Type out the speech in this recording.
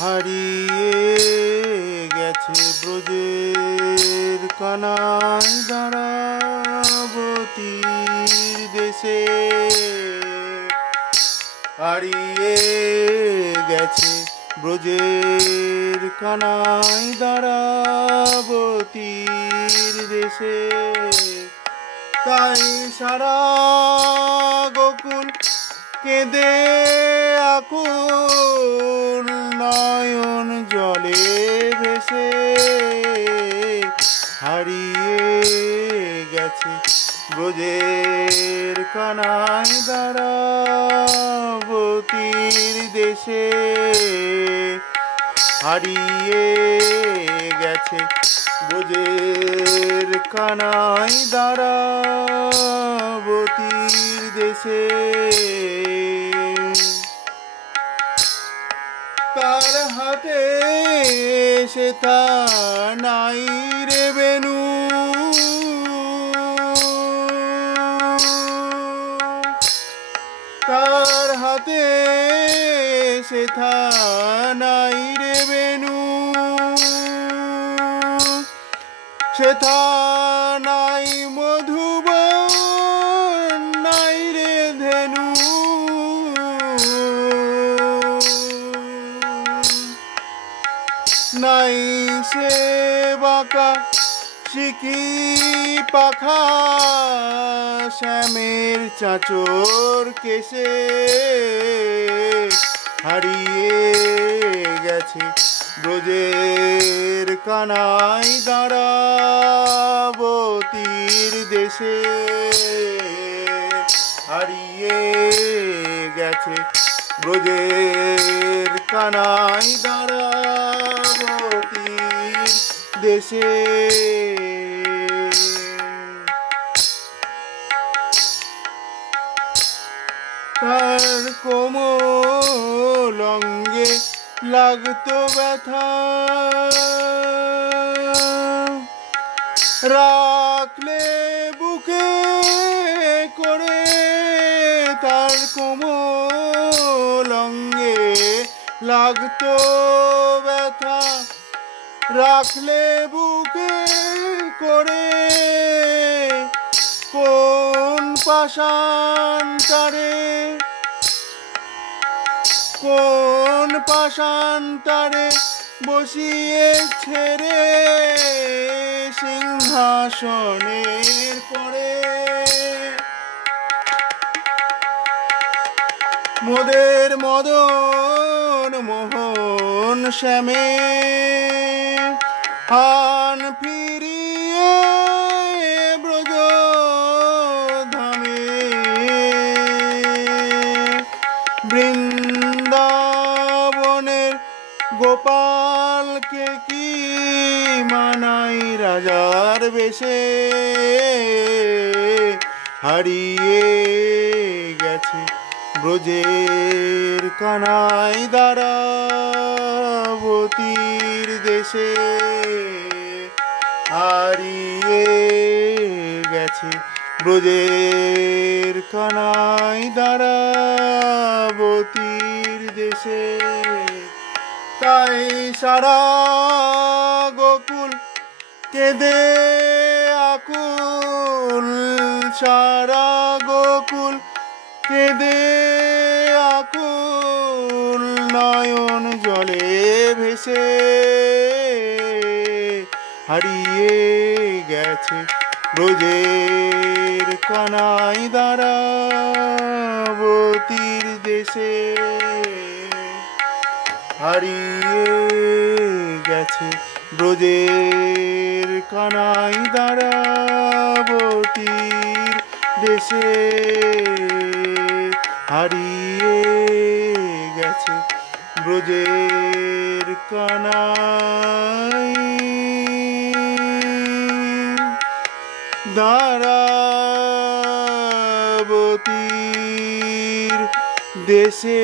হারিয়ে গেছে ব্রজের কানাই দ্বারাবতীর দেশে, হারিয়ে গেছে ব্রজের কানাই দ্বারাবতীর দেশে। তাই সারা গোকুল কেঁদে আকুল নয়ন জলে ভেসে, হারিয়ে গেছে ব্রজের কানাই দ্বারাবতীর দেশে, হারিয়ে গেছে ব্রজের কানাই দ্বারাবতীর দেশে। তার হাতে সেথা নাই রে বেনু, তার হাতে সেথা নাই রে বেনু, সেথা নাই মধুবন নাই রে ধেনু, নাই সে বাঁকা শিখি পাখা শ্যামের চাঁচর কেশে, হারিয়ে গেছে ব্রজের কানাই দ্বারাবতীর দেশে, হারিয়ে গেছে ব্রজের কানাই দ্বারাবতীর দেশে। তার কোমল অঙ্গে লাগতো ব্যথা, রাখলে বুকে করে, তার কোমল অঙ্গে লাগতো ব্যথা, রাখলে বুকে করে, কোন পাষাণটারে, কোন পাষাণটারে বসিয়ে ছেড়ে সিংহাসনের পরে, মোদের মদন মোহন শ্যামে হান ফিরিয়ে ব্রজ ধামে, বৃন্দাবনের গোপালকে কি মানাই রাজার বেশে, হারিয়ে গেছে ব্রজের কানাই দ্বারাবতীর দেশে, হারিয়ে গেছে ব্রজের কানাই দ্বারাবতীর দেশে। তাই সারা গোকুল কেঁদে আকুল, সারা গোকুল কেঁদে আকুল নয়ন জলে ভেসে, হারিয়ে গেছে ব্রজের কানাই দ্বারাবতীর দেশে, হারিয়ে গেছে ব্রজের কানাই দ্বারাবতীর দেশে, হারিয়ে গেছে ব্রজের কানাই দ্বারাবতীর দেশে।